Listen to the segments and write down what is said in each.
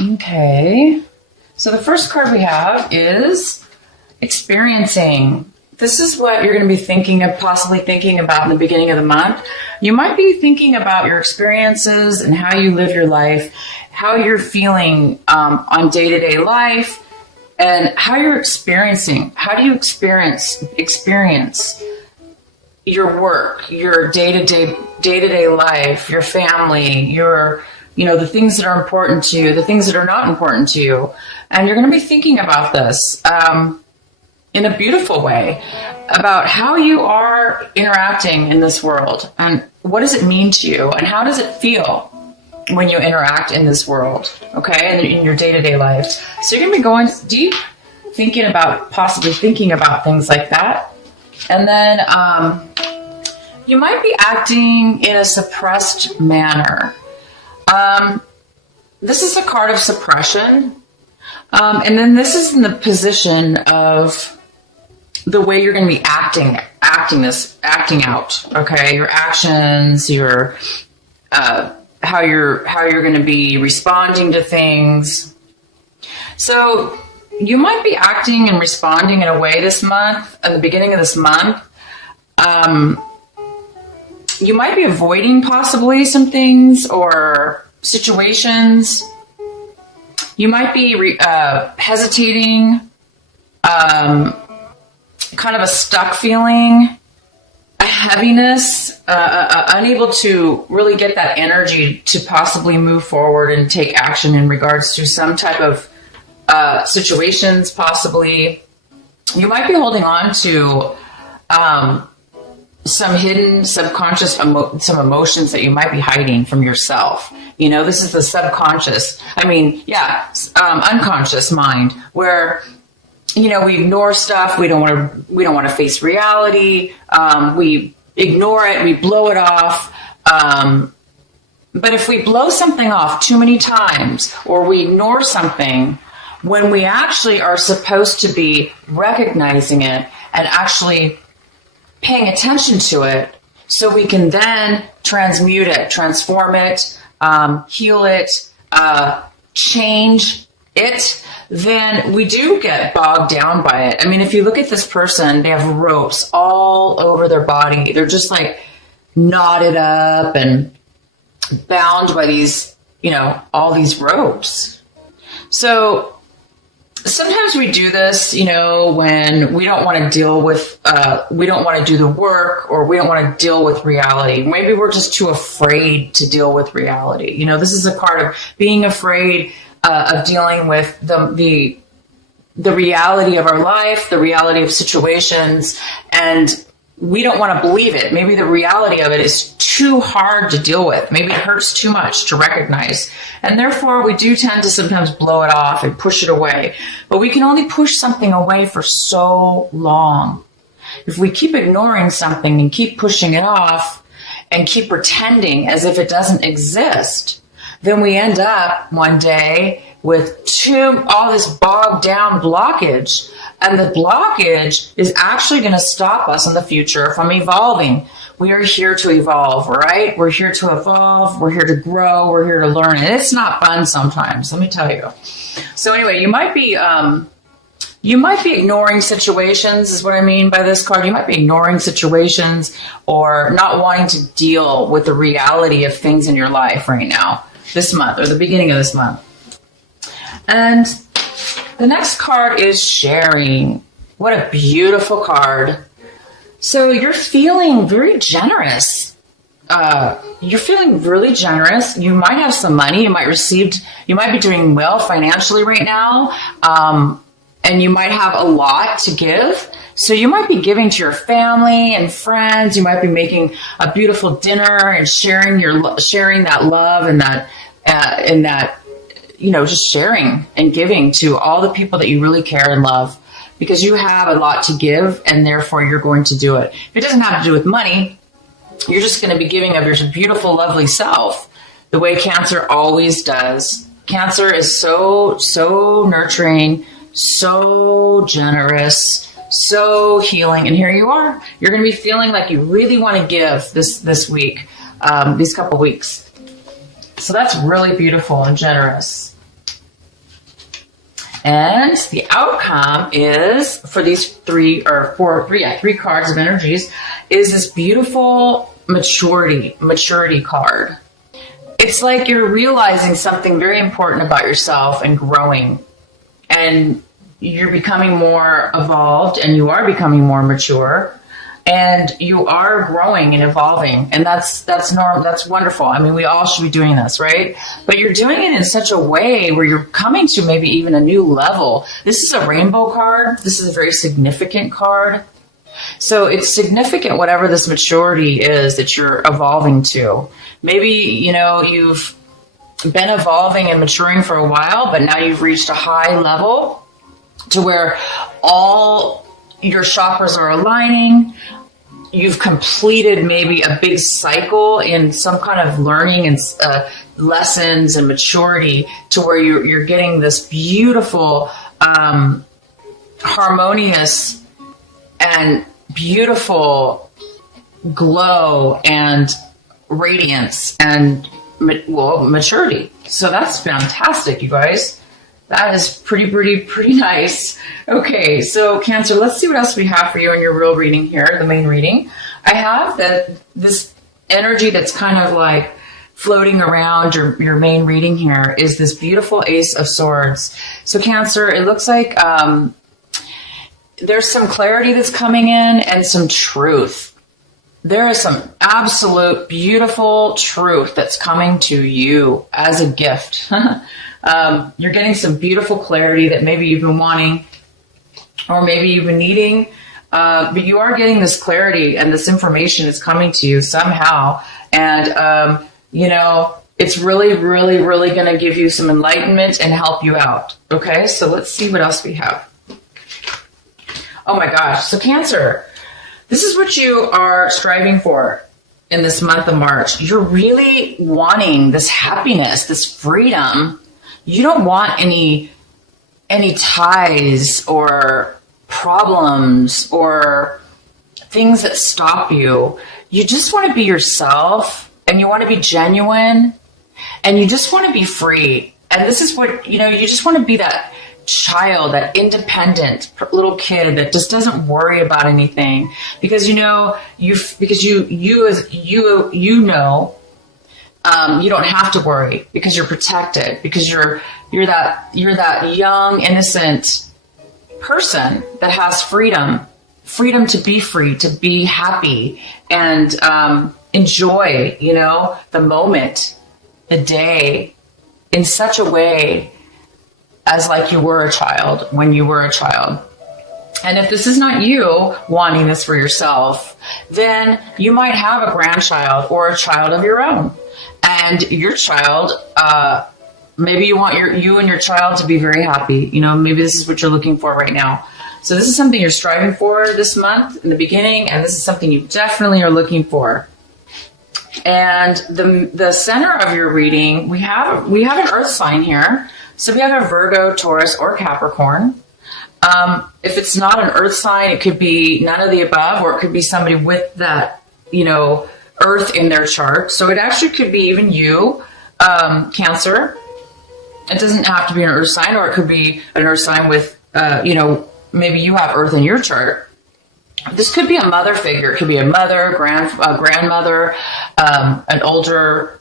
Okay. So the first card we have is experiencing. This is what you're going to be thinking of, possibly thinking about in the beginning of the month. You might be thinking about your experiences and how you live your life, how you're feeling on day-to-day life, and how you're experiencing. How do you experience your work, your day-to-day life, your family, your the things that are important to you, the things that are not important to you. And you're going to be thinking about this in a beautiful way, about how you are interacting in this world and what does it mean to you and how does it feel when you interact in this world, okay, and in your day-to-day life. So you're going to be going deep, possibly thinking about things like that. And then you might be acting in a suppressed manner. This is a card of suppression. And then this is in the position of the way you're going to be acting out. Okay, your actions, your how you're going to be responding to things. So you might be acting and responding in a way this month, at the beginning of this month. You might be avoiding possibly some things or situations. You might be hesitating, kind of a stuck feeling, a heaviness, unable to really get that energy to possibly move forward and take action in regards to some type of situations, possibly. You might be holding on to some hidden subconscious some emotions that you might be hiding from yourself. This is the subconscious. Unconscious mind, where we ignore stuff. We don't want to face reality. We ignore it. We blow it off. But if we blow something off too many times, or we ignore something, when we actually are supposed to be recognizing it and actually paying attention to it, so we can then transmute it, transform it, heal it, change it, then we do get bogged down by it. If you look at this person, they have ropes all over their body. They're just like knotted up and bound by these, all these ropes. So sometimes we do this, when we don't want to deal with, we don't want to do the work, or we don't want to deal with reality. Maybe we're just too afraid to deal with reality. This is a card of being afraid of dealing with the reality of our life, the reality of situations, and we don't want to believe it. Maybe the reality of it is too hard to deal with. Maybe it hurts too much to recognize. And therefore, we do tend to sometimes blow it off and push it away. But we can only push something away for so long. If we keep ignoring something and keep pushing it off and keep pretending as if it doesn't exist, then we end up one day with all this bogged down blockage. And the blockage is actually going to stop us in the future from evolving. We are here to evolve, right? We're here to evolve. We're here to grow. We're here to learn. And it's not fun sometimes, let me tell you. So anyway, you might be ignoring situations, is what I mean by this card. You might be ignoring situations or not wanting to deal with the reality of things in your life right now, this month, or the beginning of this month. And the next card is sharing. What a beautiful card. So you're feeling very generous. You're feeling really generous. You might have some money. You might be doing well financially right now. And you might have a lot to give. So you might be giving to your family and friends. You might be making a beautiful dinner and sharing that love and that, just sharing and giving to all the people that you really care and love, because you have a lot to give and therefore you're going to do it. If it doesn't have to do with money, you're just going to be giving of your beautiful, lovely self, the way Cancer always does. Cancer is so nurturing, so generous, so healing. And here you are. You're going to be feeling like you really want to give this week, these couple weeks. So that's really beautiful and generous. And the outcome is for these three cards of energies is this beautiful maturity card. It's like you're realizing something very important about yourself and growing, and you're becoming more evolved, and you are becoming more mature, and you are growing and evolving, and that's normal. That's wonderful. I mean, we all should be doing this, right? But you're doing it in such a way where you're coming to maybe even a new level. This is a rainbow card. This is a very significant card. So it's significant, whatever this maturity is that you're evolving to. Maybe, you've been evolving and maturing for a while, but now you've reached a high level to where all your chakras are aligning. You've completed maybe a big cycle in some kind of learning and lessons and maturity to where you're getting this beautiful, harmonious and beautiful glow and radiance and maturity. So that's fantastic, you guys. That is pretty nice. Okay, so Cancer, let's see what else we have for you in your real reading here, the main reading. I have this energy that's kind of like floating around your main reading here is this beautiful Ace of Swords. So Cancer, it looks like there's some clarity that's coming in and some truth. There is some absolute beautiful truth that's coming to you as a gift. You're getting some beautiful clarity that maybe you've been wanting or maybe you've been needing, but you are getting this clarity and this information is coming to you somehow. And, it's really going to give you some enlightenment and help you out. Okay, so let's see what else we have. Oh my gosh. So Cancer, this is what you are striving for in this month of March. You're really wanting this happiness, this freedom. You don't want any ties or problems or things that stop you. You just want to be yourself, and you want to be genuine, and you just want to be free. And this is what, you just want to be that child, that independent little kid that just doesn't worry about anything because you don't have to worry because you're protected, because you're that young innocent person that has freedom to be free, to be happy and enjoy the moment, the day in such a way as like you were a child when you were a child. And if this is not you wanting this for yourself, then you might have a grandchild or a child of your own. And your child, maybe you want you and your child to be very happy. Maybe this is what you're looking for right now. So this is something you're striving for this month in the beginning, and this is something you definitely are looking for. And the center of your reading, we have an earth sign here. So we have a Virgo, Taurus, or Capricorn. If it's not an earth sign, it could be none of the above, or it could be somebody with that, earth in their chart. So it actually could be even you, Cancer. It doesn't have to be an earth sign, or it could be an earth sign with, maybe you have earth in your chart. This could be a mother figure. It could be a mother, grandmother, an older,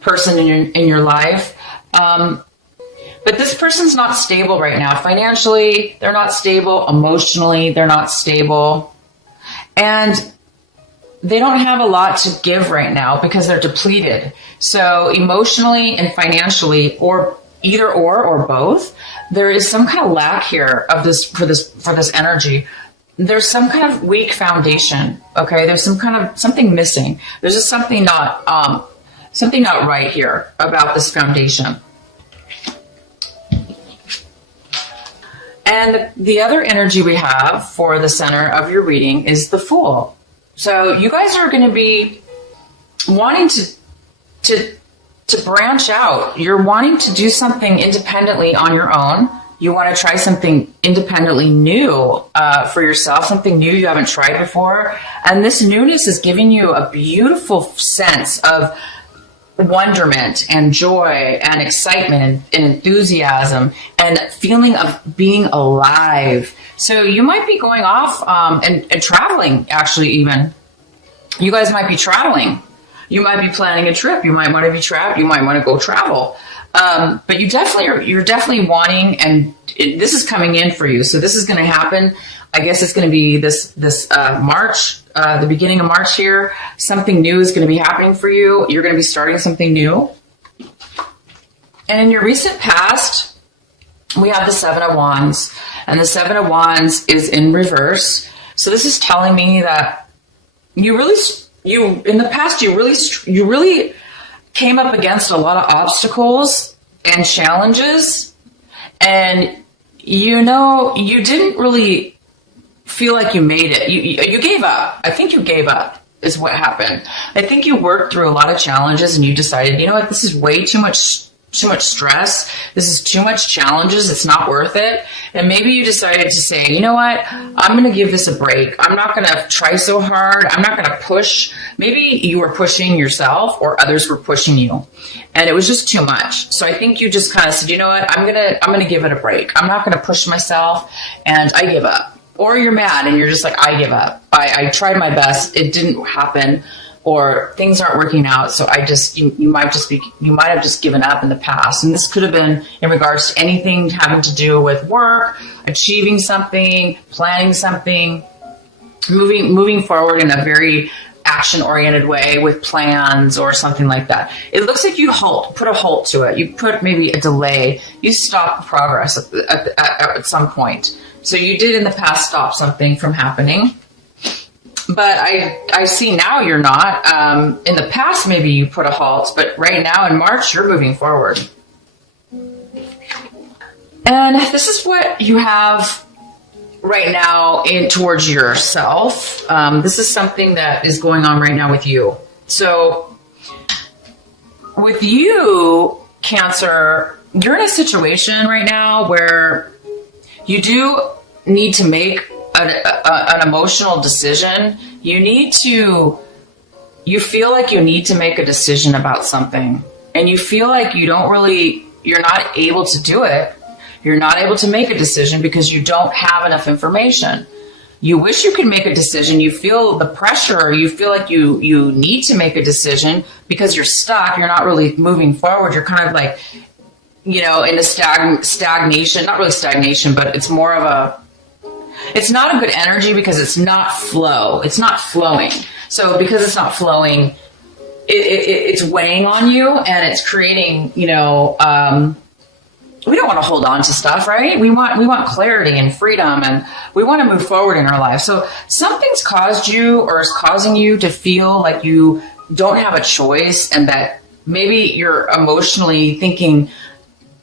person in your life. But this person's not stable right now. Financially, they're not stable. Emotionally, they're not stable. And they don't have a lot to give right now because they're depleted. So emotionally and financially, or either or both, there is some kind of lack here of this for this energy. There's some kind of weak foundation. Okay, there's something missing. There's just something not right here about this foundation. And the other energy we have for the center of your reading is the Fool. So you guys are going to be wanting to branch out. You're wanting to do something independently on your own. You want to try something independently new for yourself, something new you haven't tried before. And this newness is giving you a beautiful sense of wonderment and joy and excitement and enthusiasm and feeling of being alive. So you might be going off and traveling, actually, even. You guys might be traveling. You might be planning a trip. You might want to be You might want to go travel. But you're definitely wanting, and this is coming in for you. So this is going to happen. I guess it's going to be this March, the beginning of March here. Something new is going to be happening for you. You're going to be starting something new. And in your recent past, we have the Seven of Wands, and the Seven of Wands is in reverse. So this is telling me that in the past, you really came up against a lot of obstacles and challenges, and you didn't really feel like you made it. You gave up. I think you gave up is what happened. I think you worked through a lot of challenges and you decided, you know what, this is way too much stress. This is too much challenges. It's not worth it. And maybe you decided to say, you know what, I'm going to give this a break. I'm not going to try so hard. I'm not going to push. Maybe you were pushing yourself or others were pushing you and it was just too much. So I think you just kind of said, you know what, I'm going to give it a break. I'm not going to push myself and I give up. Or you're mad and you're just like, I give up. I tried my best. It didn't happen. Or things aren't working out. So you might have just given up in the past. And this could have been in regards to anything having to do with work, achieving something, planning something, moving forward in a very action-oriented way with plans or something like that. It looks like you put a halt to it. You put maybe a delay. You stop the progress at some point. So you did in the past stop something from happening. But I see now you're not. In the past, maybe you put a halt, but right now in March, you're moving forward. And this is what you have right now towards yourself. This is something that is going on right now with you. So with you, Cancer, you're in a situation right now where you do need to make an emotional decision. You feel like you need to make a decision about something, and you feel like you're not able to do it. You're not able to make a decision because you don't have enough information. You wish you could make a decision. You feel the pressure. You feel like you need to make a decision because you're stuck. You're not really moving forward. You're kind of like, in a stagnation, not really stagnation, but it's more of it's not a good energy because it's not flow. It's not flowing. So because it's not flowing, it's weighing on you and it's creating, we don't want to hold on to stuff, right? We want clarity and freedom and we want to move forward in our life. So something's caused you or is causing you to feel like you don't have a choice and that maybe you're emotionally thinking,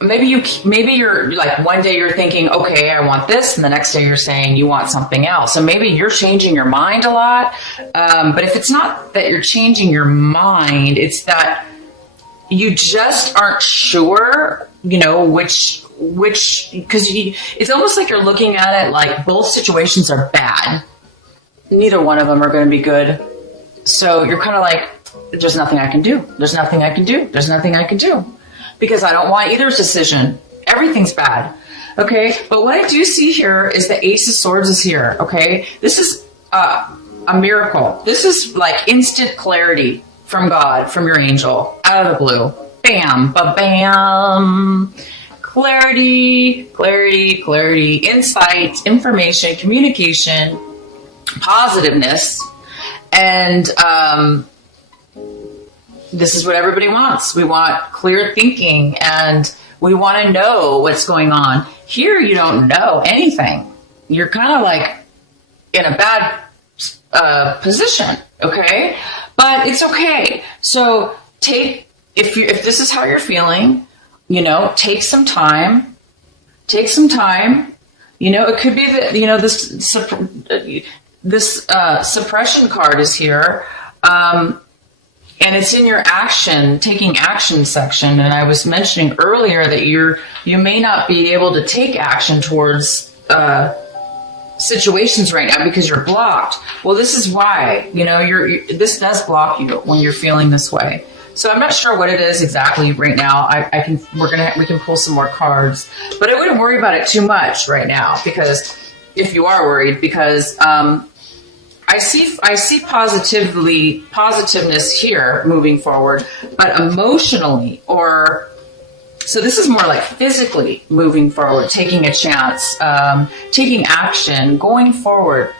maybe you're like one day you're thinking, okay, I want this. And the next day you're saying you want something else. So maybe you're changing your mind a lot. But if it's not that you're changing your mind, it's that you just aren't sure, which, because it's almost like you're looking at it like both situations are bad. Neither one of them are going to be good. So you're kind of like, there's nothing I can do. There's nothing I can do. There's nothing I can do. Because I don't want either decision. Everything's bad. Okay. But what I do see here is the Ace of Swords is here. Okay. This is a miracle. This is like instant clarity from God, from your angel, out of the blue. Bam, ba-bam. Clarity, clarity, clarity, insight, information, communication, positiveness. And, this is what everybody wants. We want clear thinking and we want to know what's going on. Here, you don't know anything. You're kind of like in a bad position, okay? But it's okay. So if this is how you're feeling, take some time. Take some time. It could be that, this suppression card is here. And it's in your taking action section. And I was mentioning earlier that you may not be able to take action towards situations right now because you're blocked. Well, this is why, this does block you when you're feeling this way. So I'm not sure what it is exactly right now. We can pull some more cards, but I wouldn't worry about it too much right now, because if you are worried, because I see positiveness here moving forward, but emotionally, so this is more like physically moving forward, taking a chance, taking action, going forward.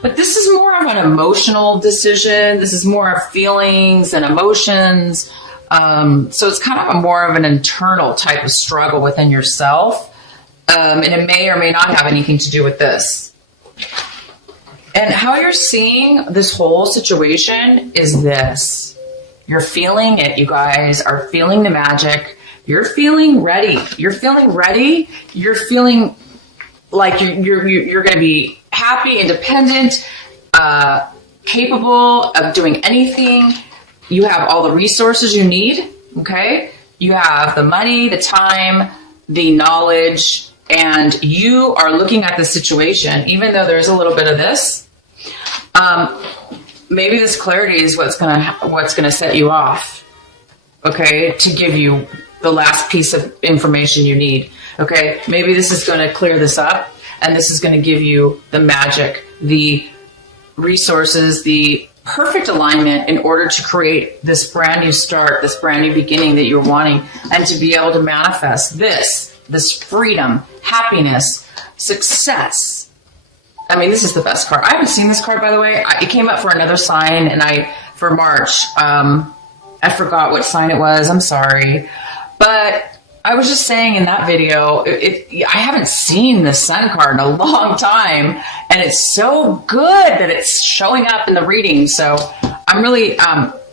But this is more of an emotional decision. This is more of feelings and emotions. So it's kind of more of an internal type of struggle within yourself. And it may or may not have anything to do with this. And how you're seeing this whole situation is this. You're feeling it. You guys are feeling the magic. You're feeling ready. You're feeling ready. You're feeling like you're going to be happy, independent, capable of doing anything. You have all the resources you need, okay? You have the money, the time, the knowledge, and you are looking at the situation, even though there's a little bit of this. Maybe this clarity is what's gonna set you off, okay, to give you the last piece of information you need, okay? Maybe this is going to clear this up, and this is going to give you the magic, the resources, the perfect alignment in order to create this brand new start, this brand new beginning that you're wanting, and to be able to manifest this freedom, happiness, success. I mean, this is the best card. I haven't seen this card, by the way. It came up for another sign, and for March. I forgot what sign it was. I'm sorry. But I was just saying in that video, I haven't seen the Sun card in a long time, and it's so good that it's showing up in the reading. So I'm really,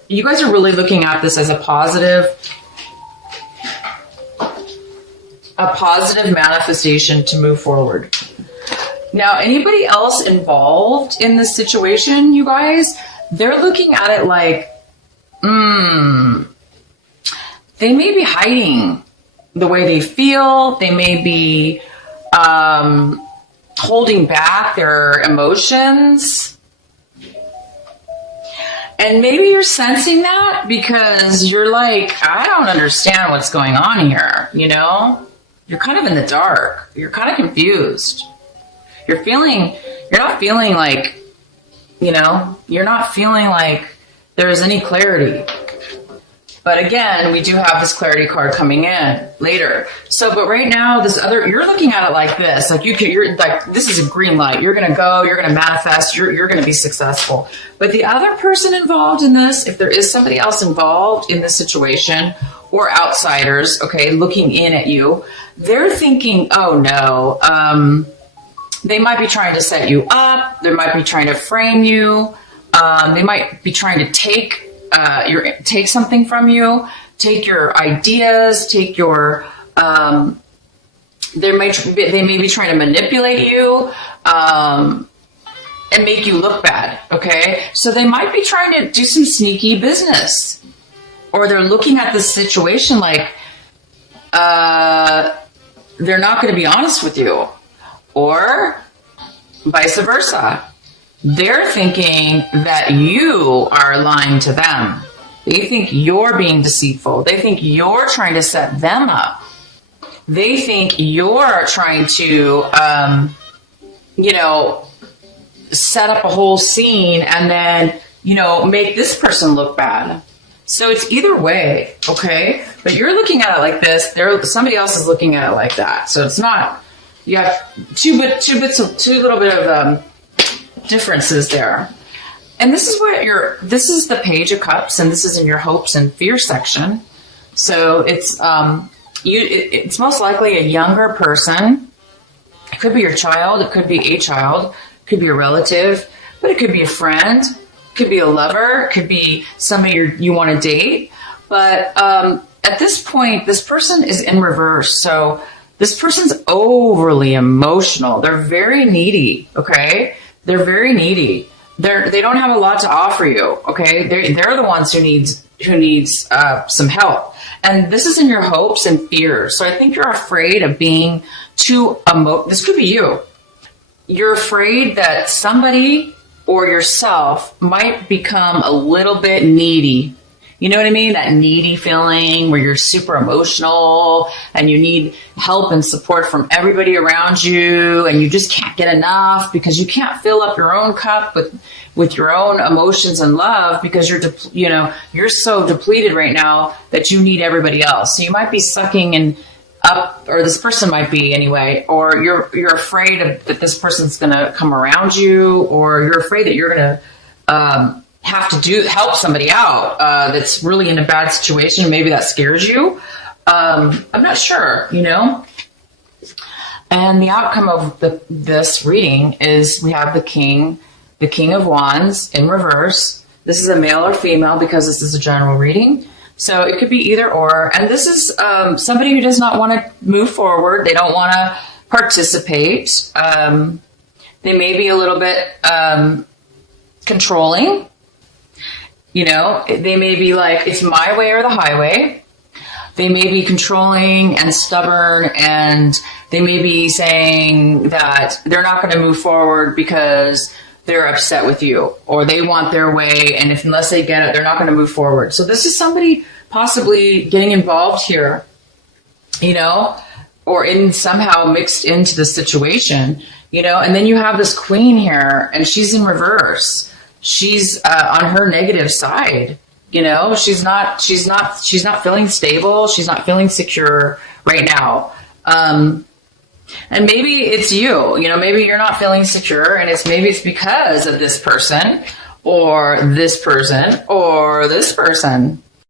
you guys are really looking at this as a positive manifestation to move forward. Now, anybody else involved in this situation, you guys, they're looking at it like, they may be hiding the way they feel. They may be holding back their emotions. And maybe you're sensing that because you're like, I don't understand what's going on here, you know? You're kind of in the dark. You're kind of confused. You're not feeling like, you know, you're not feeling like there's any clarity. But again, we do have this clarity card coming in later. So, but right now, you're looking at it like this. Like you're like, this is a green light. You're going to go, you're going to manifest, you're going to be successful. But the other person involved in this, if there is somebody else involved in this situation, or outsiders, okay, looking in at you, they're thinking, oh no, they might be trying to set you up. They might be trying to frame you. They might be trying to take something from you, take your ideas, take your, they may be trying to manipulate you, and make you look bad. Okay. So they might be trying to do some sneaky business, or they're looking at this situation like, they're not going to be honest with you, or vice versa. They're thinking that you are lying to them. They think you're being deceitful. They think you're trying to set them up. They think you're trying to, set up a whole scene and then, make this person look bad. So it's either way, okay? But you're looking at it like this. Somebody else is looking at it like that. So it's not, you have two little bit of differences there. And this is the Page of Cups, and this is in your hopes and fear section. So it's it's most likely a younger person. It could be your child, it could be a child, it could be a relative, but it could be a friend, it could be a lover, it could be somebody you want to date. But at this point, this person is in reverse. So this person's overly emotional. They're very needy, okay? They're very needy. They don't have a lot to offer you, okay? They're the ones who needs some help. And this is in your hopes and fears. So I think you're afraid of being too this could be you. You're afraid that somebody or yourself might become a little bit needy You know what I mean? That needy feeling where you're super emotional and you need help and support from everybody around you, and you just can't get enough because you can't fill up your own cup with your own emotions and love because you're so depleted right now that you need everybody else. So you might be sucking in up, or this person might be anyway, or you're afraid that this person's going to come around you, or you're afraid that you're going to have to help somebody out that's really in a bad situation. Maybe that scares you. I'm not sure, And the outcome of this reading is we have the King of Wands in reverse. This is a male or female because this is a general reading. So it could be either or. And this is somebody who does not want to move forward. They don't want to participate. They may be a little bit controlling. They may be like, it's my way or the highway. They may be controlling and stubborn, and they may be saying that they're not going to move forward because they're upset with you, or they want their way, and unless they get it, they're not going to move forward. So this is somebody possibly getting involved here, or somehow mixed into the situation, and then you have this Queen here, and she's in reverse. She's on her negative side. She's not feeling stable. She's not feeling secure right now. And maybe it's you, maybe you're not feeling secure, and maybe it's because of this person or this person or this person.